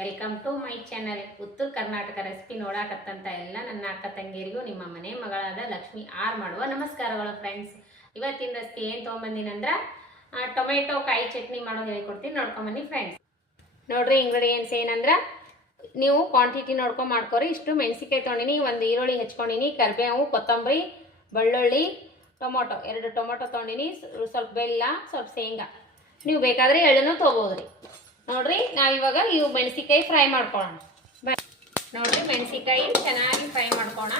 Welcome to my channel. ಉತ್ತರ Karnataka recipe ನೋಡಾಕತ್ತಂತ ಎಲ್ಲ ನನ್ನ ಅಕ್ಕ ತಂಗಿಯರಿಗೂ ನಿಮ್ಮ ಮನೆ ಮಗಳಾದ ಲಕ್ಷ್ಮಿ ಆರ್ ಮಾಡುವ ನಮಸ್ಕಾರಗಳು ಫ್ರೆಂಡ್ಸ್. ಇವತ್ತಿನ ರೆಸಿಪಿ ಏನು ತೊಗೊಂಬಂದಿನಂದ್ರೆ ಟೊಮೆಟೊ ಕಾಯಿ ಚಟ್ನಿ ಮಾಡೋದು ಹೇಳ್ಕೊಡ್ತೀನಿ, ನೋಡ್ಕೊಂಬನ್ನಿ ಫ್ರೆಂಡ್ಸ್. ನೋಡ್ರಿ ಇಂಗ್ರೀಡಿಯೆಂಟ್ಸ್ ಏನಂದ್ರೆ ನೀವು ಕ್ವಾಂಟಿಟಿ ನೋಡ್ಕೊಂಡು ಮಾಡ್ಕೊರಿ. ಇಷ್ಟು ಮೆಣಸಿಕಾಯಿ ತೊಗೊಂಡಿನಿ, ಒಂದು ಈರುಳ್ಳಿ ಹೆಚ್ಕೊಂಡಿನಿ, ಕರಿಬೇವು, ಕೊತ್ತಂಬರಿ, ಬೆಳ್ಳುಳ್ಳಿ, ಟೊಮೊಟೊ 2 ಟೊಮೊಟೊ ತೊಗೊಂಡಿನಿ, ಸ್ವಲ್ಪ ಬೆಲ್ಲ, ಸ್ವಲ್ಪ ಶೇಂಗಾ. ನೀವು ಬೇಕಾದರೆ ಎಳ್ಳನ್ನು ತೊಗೋಬೋದ್ರಿ. ನೋಡ್ರಿ ನಾವಿವಾಗ ಇವು ಮೆಣಸಿಕಾಯಿ ಫ್ರೈ ಮಾಡ್ಕೊಳ್ಳೋಣ. ನೋಡ್ರಿ ಮೆಣಸಿಕಾಯಿ ಚೆನ್ನಾಗಿ ಫ್ರೈ ಮಾಡ್ಕೋಣ.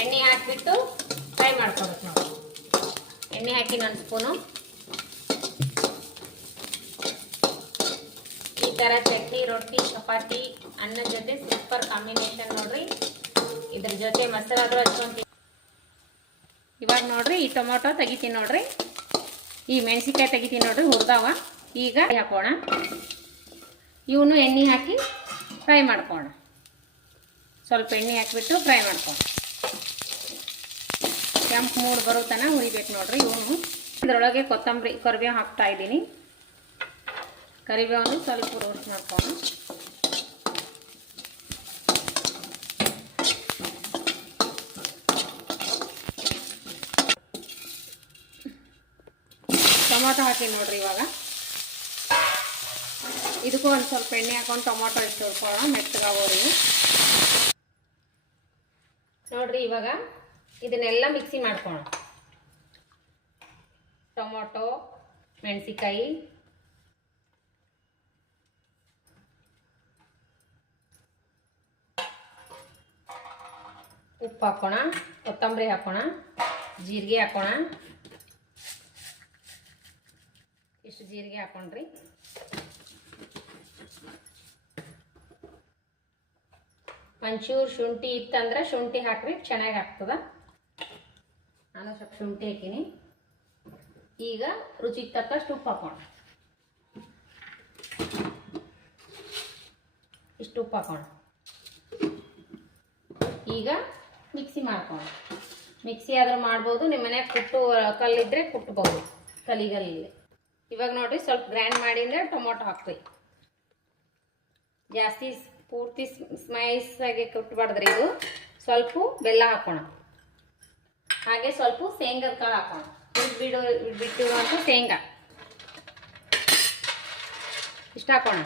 ಎಣ್ಣೆ ಹಾಕಿಬಿಟ್ಟು ಫ್ರೈ ಮಾಡ್ಕೋಬೇಕು. ನೋಡಿ ಎಣ್ಣೆ ಹಾಕಿ 1 ಸ್ಪೂನು. ಈ ಥರ ಚಟ್ನಿ, ರೊಟ್ಟಿ, ಚಪಾತಿ, ಅನ್ನದ ಜೊತೆ ಸೂಪರ್ ಕಾಂಬಿನೇಷನ್ ನೋಡ್ರಿ. ಇದ್ರ ಜೊತೆ ಮಸಾಲಾದ್ರೂ ಹಚ್ಕೊಂತೀನಿ. ಇವಾಗ ನೋಡ್ರಿ ಈ ಟೊಮೊಟೊ ತೆಗಿತೀನಿ ನೋಡ್ರಿ, ಈ ಮೆಣಸಿಕಾಯಿ ತೆಗಿತೀನಿ ನೋಡ್ರಿ, ಹುರಿದಾವ. ಈಗ ಹಾಕೋಣ, ಇವನು ಎಣ್ಣೆ ಹಾಕಿ ಫ್ರೈ ಮಾಡ್ಕೋಣ. ಸ್ವಲ್ಪ ಎಣ್ಣೆ ಹಾಕಿಬಿಟ್ಟು ಫ್ರೈ ಮಾಡ್ಕೋಣ. ಕೆಂಪು ಮೂಡು ಬರೋ ತನಕ ಹುರಿಬೇಕು ನೋಡ್ರಿ. ಇವನು ಇದರೊಳಗೆ ಕೊತ್ತಂಬರಿ, ಕರಿಬೇವು ಹಾಕ್ತಾ ಇದ್ದೀನಿ. ಕರಿಬೇವನ್ನು ಸ್ವಲ್ಪ ರೋಸ್ಟ್ ಮಾಡ್ಕೋಣ. ಟೊಮೊಟೊ ಹಾಕಿ ನೋಡ್ರಿ. ಇವಾಗ ಇದಕ್ಕೂ ಒಂದು ಸ್ವಲ್ಪ ಎಣ್ಣೆ ಹಾಕೊಂಡು ಟೊಮೊಟೊ ಇಷ್ಟು ಹುರ್ಕೊಳ್ಳೋಣ, ಮೆತ್ತಗಾಗೋರಿ ನೋಡ್ರಿ. ಇವಾಗ ಇದನ್ನೆಲ್ಲ ಮಿಕ್ಸಿ ಮಾಡ್ಕೊಳ್ಳೋಣ. ಟೊಮೊಟೊ, ಮೆಣಸಿಕಾಯಿ, ಉಪ್ಪು ಹಾಕೋಣ, ಕೊತ್ತಂಬರಿ ಹಾಕೋಣ, ಜೀರಿಗೆ ಹಾಕೋಣ. ಇಷ್ಟು ಜೀರಿಗೆ ಹಾಕೊಂಡ್ರಿ. ಒಂಚೂರು ಶುಂಠಿ ಇತ್ತಂದ್ರೆ ಶುಂಠಿ ಹಾಕ್ರಿ, ಚೆನ್ನಾಗಿ ಆಗ್ತದ. ನಾನು ಸ್ವಲ್ಪ ಶುಂಠಿ ಹಾಕಿನಿ. ಈಗ ರುಚಿಗೆ ತಕ್ಕಷ್ಟು ಉಪ್ಪು ಹಾಕೋಣ. ಇಷ್ಟು ಉಪ್ಪು ಹಾಕೋಣ. ಈಗ ಮಿಕ್ಸಿ ಮಾಡ್ಕೋಣ. ಮಿಕ್ಸಿ ಆದರೂ ಮಾಡ್ಬೋದು, ನಿಮ್ಮ ಮನ್ಯಾಗ ಕುಟ್ಟು ಕಲ್ಲಿದ್ರೆ ಕುಟ್ಬೋದು, ಕಲ್ಲಿಗಲ್ಲಿ. ಇವಾಗ ನೋಡ್ರಿ ಸ್ವಲ್ಪ ಗ್ರೈಂಡ್ ಮಾಡಿದ್ರೆ ಟೊಮೊಟೊ ಹಾಕ್ರಿ. ಜಾಸ್ತಿ ಪೂರ್ತಿ ಸ್ಮೈಸ್ ಆಗಿ ಕುಟ್ಬಾರ್ದ್ರಿ. ಇದು ಸ್ವಲ್ಪ ಬೆಲ್ಲ ಹಾಕೋಣ. ಹಾಗೆ ಸ್ವಲ್ಪ ಶೇಂಗದ ಕಾಳು ಹಾಕೋಣ. ಬಿಟ್ಟಿರುವಂಥ ಶೇಂಗಾ ಇಷ್ಟ ಹಾಕೋಣ.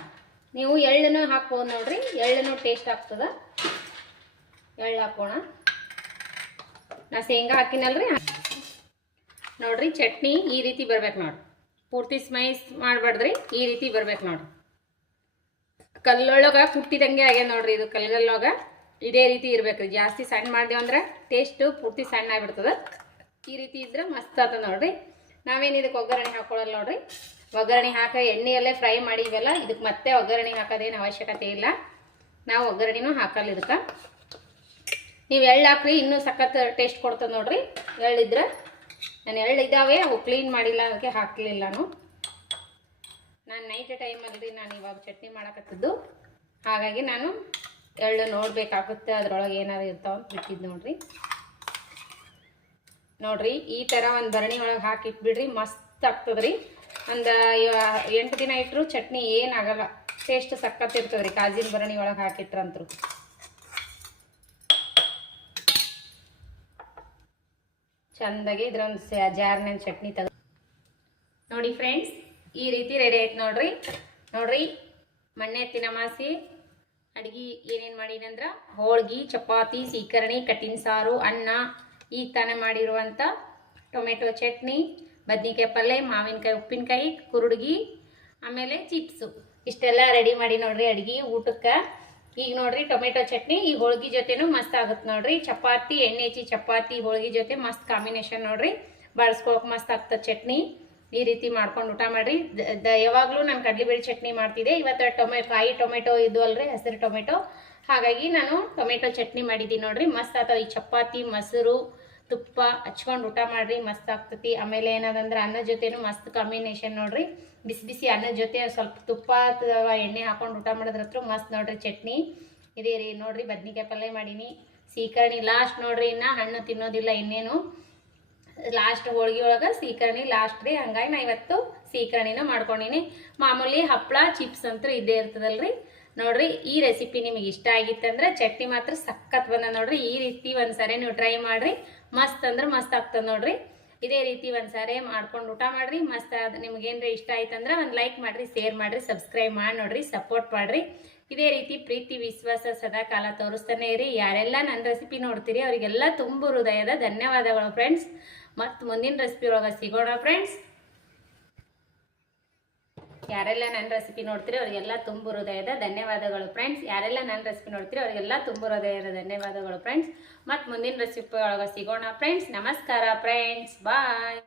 ನೀವು ಎಳ್ಳನ್ನು ಹಾಕ್ಬೋದು ನೋಡ್ರಿ, ಎಳ್ಳನ್ನು ಟೇಸ್ಟ್ ಆಗ್ತದ. ಎಳ್ಳು ಹಾಕೋಣ. ನಾ ಶೇಂಗಾ ಹಾಕಿನಲ್ರಿ. ನೋಡ್ರಿ ಚಟ್ನಿ ಈ ರೀತಿ ಬರ್ಬೇಕು ನೋಡ್ರಿ. ಪೂರ್ತಿ ಸ್ಮೈಸ್ ಮಾಡಬಾರ್ದ್ರಿ, ಈ ರೀತಿ ಬರ್ಬೇಕು ನೋಡ್ರಿ. ಕಲ್ಲೊಳಗೆ ಕುಟ್ಟಿದಂಗೆ ಆಗ್ಯದ ನೋಡ್ರಿ. ಇದು ಕಲ್ಲೊಳಗ ಇದೇ ರೀತಿ ಇರ್ಬೇಕ್ರಿ. ಜಾಸ್ತಿ ಸಣ್ಣ ಮಾಡಿದೇವಂದ್ರೆ ಟೇಸ್ಟ್ ಪೂರ್ತಿ ಸಣ್ಣ ಆಗಿಬಿಡ್ತದ. ಈ ರೀತಿ ಇದ್ರೆ ಮಸ್ತ್ ಆಗ್ತದ ನೋಡ್ರಿ. ನಾವೇನು ಇದಕ್ಕೆ ಒಗ್ಗರಣೆ ಹಾಕೊಳ್ಳಲ್ಲ ನೋಡ್ರಿ. ಒಗ್ಗರಣೆ ಹಾಕ ಎಣ್ಣೆಯಲ್ಲೇ ಫ್ರೈ ಮಾಡಿವೆಲ್ಲ, ಇದಕ್ಕೆ ಮತ್ತೆ ಒಗ್ಗರಣೆ ಹಾಕೋದೇನು ಅವಶ್ಯಕತೆ ಇಲ್ಲ. ನಾವು ಒಗ್ಗರಣೆನೂ ಹಾಕಲ್ಲ ಇದಕ್ಕೆ. ನೀವು ಎಳ್ಳು ಹಾಕ್ರಿ, ಇನ್ನೂ ಸಖತ್ ಟೇಸ್ಟ್ ಕೊಡ್ತದೆ ನೋಡ್ರಿ. ಎಳ್ಳಿದ್ರೆ ನಾನು ಎಳ್ಳು ಇದ್ದಾವೆ, ಅವು ಕ್ಲೀನ್ ಮಾಡಿಲ್ಲ, ಅದಕ್ಕೆ ಹಾಕಲಿಲ್ಲ. ನಾನು ನೈಟ್ ಟೈಮಲ್ಲಿ ನಾನು ಇವಾಗ ಚಟ್ನಿ ಮಾಡಕತ್ತಿದ್ದು, ಹಾಗಾಗಿ ನಾನು ಎಳ್ಳು ನೋಡಬೇಕಾಗುತ್ತೆ ಅದ್ರೊಳಗೆ ಏನಾದ್ರು ಇರ್ತಾವ ಅಂತ ಬಿಟ್ಟಿದ್ದು ನೋಡ್ರಿ. ನೋಡ್ರಿ ಈ ಥರ ಒಂದು ಭರಣಿ ಒಳಗೆ ಹಾಕಿಟ್ಬಿಡ್ರಿ, ಮಸ್ತ್ ಆಗ್ತದ್ರಿ. ಒಂದು 8 ದಿನ ಇಟ್ಟರು ಚಟ್ನಿ ಏನಾಗಲ್ಲ, ಟೇಸ್ಟ್ ಸಖತ್ ಇರ್ತದ್ರಿ. ಕಾಜಿನ ಭರಣಿ ಒಳಗೆ ಹಾಕಿಟ್ರಂತರು. ಚಂದಾಗಿ ಇದ್ರೊಂದು ಜಾರ್ನ ಚಟ್ನಿ ತೆಗೆದು ನೋಡಿ ಫ್ರೆಂಡ್ಸ್. ಈ ರೀತಿ ರೆಡಿ ಆಯ್ತು ನೋಡ್ರಿ. ನೋಡ್ರಿ ಮಣ್ಣೆ ಎತ್ತಿನ ಅಮಾಸಿ ಅಡುಗೆ ಏನೇನು ಮಾಡೀನಂದ್ರೆ ಹೋಳ್ಗೆ, ಚಪಾತಿ, ಸೀಕರಣಿ, ಕಟ್ಟಿನ ಸಾರು, ಅನ್ನ, ಈಗ ತಾನೇ ಮಾಡಿರುವಂಥ ಟೊಮೆಟೊ ಚಟ್ನಿ, ಬದ್ನಿಕಾಯಿ ಪಲ್ಯ, ಮಾವಿನಕಾಯಿ ಉಪ್ಪಿನಕಾಯಿ, ಕುರುಡ್ಗಿ, ಆಮೇಲೆ ಚಿಪ್ಸು, ಇಷ್ಟೆಲ್ಲ ರೆಡಿ ಮಾಡಿ ನೋಡ್ರಿ ಅಡುಗೆ ಊಟಕ್ಕೆ. ಈಗ ನೋಡ್ರಿ ಟೊಮೆಟೊ ಚಟ್ನಿ ಈ ಹೋಳ್ಗೆ ಜೊತೆನೂ ಮಸ್ತ್ ಆಗುತ್ತೆ ನೋಡ್ರಿ. ಚಪಾತಿ, ಎಣ್ಣೆ ಹಚ್ಚಿ ಚಪಾತಿ ಹೋಳ್ಗೆ ಜೊತೆ ಮಸ್ತ್ ಕಾಂಬಿನೇಷನ್ ನೋಡ್ರಿ. ಬಳಸ್ಕೊಳಕ್ಕೆ ಮಸ್ತ್ ಆಗ್ತದೆ ಚಟ್ನಿ. ಈ ರೀತಿ ಮಾಡ್ಕೊಂಡು ಊಟ ಮಾಡಿರಿ. ಯಾವಾಗಲೂ ನಾನು ಕಡಲೆಬೇಳೆ ಚಟ್ನಿ ಮಾಡ್ತಿದ್ದೆ. ಇವತ್ತು ಕಾಯಿ ಟೊಮೆಟೊ ಇದು ಅಲ್ರಿ, ಹಸಿರು ಟೊಮೆಟೊ, ಹಾಗಾಗಿ ನಾನು ಟೊಮೆಟೊ ಚಟ್ನಿ ಮಾಡಿದ್ದೀನಿ ನೋಡ್ರಿ. ಮಸ್ತ್ ಆಗ್ತದೆ. ಈ ಚಪಾತಿ, ಮೊಸರು, ತುಪ್ಪ ಹಚ್ಕೊಂಡು ಊಟ ಮಾಡಿರಿ, ಮಸ್ತ್ ಆಗ್ತತಿ. ಆಮೇಲೆ ಏನದಂದ್ರೆ ಅನ್ನದ ಜೊತೆನೂ ಮಸ್ತ್ ಕಾಂಬಿನೇಷನ್ ನೋಡ್ರಿ. ಬಿಸಿ ಬಿಸಿ ಅನ್ನದ ಜೊತೆ ಸ್ವಲ್ಪ ತುಪ್ಪ ಅಥವಾ ಎಣ್ಣೆ ಹಾಕೊಂಡು ಊಟ ಮಾಡೋದ್ರ ಮಸ್ತ್ ನೋಡ್ರಿ ಚಟ್ನಿ. ಇದೇ ರೀ ನೋಡ್ರಿ. ಬದ್ನಿಕಾಯಿ ಪಲ್ಯ ಮಾಡೀನಿ, ಸೀಕರಣಿ ಲಾಸ್ಟ್ ನೋಡ್ರಿ. ಇನ್ನು ಹಣ್ಣು ತಿನ್ನೋದಿಲ್ಲ ಇನ್ನೇನು. ಲಾಸ್ಟ್ ಹೋಳಿಗೆ ಒಳಗೆ ಸೀಕರ್ಣಿ ಲಾಸ್ಟ್ ರೀ. ಹಂಗಾಗಿ ನಾ ಇವತ್ತು ಸೀಕರ್ಣಿನ ಮಾಡ್ಕೊಂಡೀನಿ. ಮಾಮೂಲಿ ಹಪ್ಪಳ ಚಿಪ್ಸ್ ಅಂತೂ ಇದ್ದೇ ಇರ್ತದಲ್ರಿ. ನೋಡ್ರಿ ಈ ರೆಸಿಪಿ ನಿಮಗೆ ಇಷ್ಟ ಆಗಿತ್ತಂದ್ರೆ ಚಟ್ನಿ ಮಾತ್ರ ಸಖತ್ ಬಂದ ನೋಡ್ರಿ. ಈ ರೀತಿ ಒಂದ್ಸರಿ ನೀವು ಟ್ರೈ ಮಾಡ್ರಿ, ಮಸ್ತ್ ಅಂದ್ರೆ ಮಸ್ತ್ ಆಗ್ತದೆ ನೋಡ್ರಿ. ಇದೇ ರೀತಿ ಒಂದ್ಸಾರಿ ಮಾಡ್ಕೊಂಡು ಊಟ ಮಾಡ್ರಿ. ಮಸ್ತ್ ನಿಮ್ಗೇನ್ರಿ ಇಷ್ಟ ಆಯ್ತಂದ್ರೆ ಒಂದು ಲೈಕ್ ಮಾಡ್ರಿ, ಶೇರ್ ಮಾಡ್ರಿ, ಸಬ್ಸ್ಕ್ರೈಬ್ ಮಾಡಿ ನೋಡ್ರಿ, ಸಪೋರ್ಟ್ ಮಾಡ್ರಿ. ಇದೇ ರೀತಿ ಪ್ರೀತಿ ವಿಶ್ವಾಸ ಸದಾ ಕಾಲ ತೋರಿಸ್ತಾನೆ ಇರಿ. ಯಾರೆಲ್ಲ ನನ್ನ ರೆಸಿಪಿ ನೋಡ್ತೀರಿ ಅವರಿಗೆಲ್ಲ ತುಂಬು ಹೃದಯದ ಧನ್ಯವಾದಗಳು ಫ್ರೆಂಡ್ಸ್. ಮತ್ತು ಮುಂದಿನ ರೆಸಿಪಿ ಒಳಗೆ ಸಿಗೋಣ ಫ್ರೆಂಡ್ಸ್. ಯಾರೆಲ್ಲ ನನ್ನ ರೆಸಿಪಿ ನೋಡ್ತೀರಿ ಅವರಿಗೆಲ್ಲ ತುಂಬು ಹೃದಯದ ಧನ್ಯವಾದಗಳು ಫ್ರೆಂಡ್ಸ್. ಯಾರೆಲ್ಲ ನನ್ನ ರೆಸಿಪಿ ನೋಡ್ತೀರಿ ಅವರಿಗೆಲ್ಲ ತುಂಬು ಹೃದಯದ ಧನ್ಯವಾದಗಳು ಫ್ರೆಂಡ್ಸ್. ಮತ್ತು ಮುಂದಿನ ರೆಸಿಪಿ ಒಳಗೆ ಸಿಗೋಣ ಫ್ರೆಂಡ್ಸ್. ನಮಸ್ಕಾರ ಫ್ರೆಂಡ್ಸ್, ಬಾಯ್.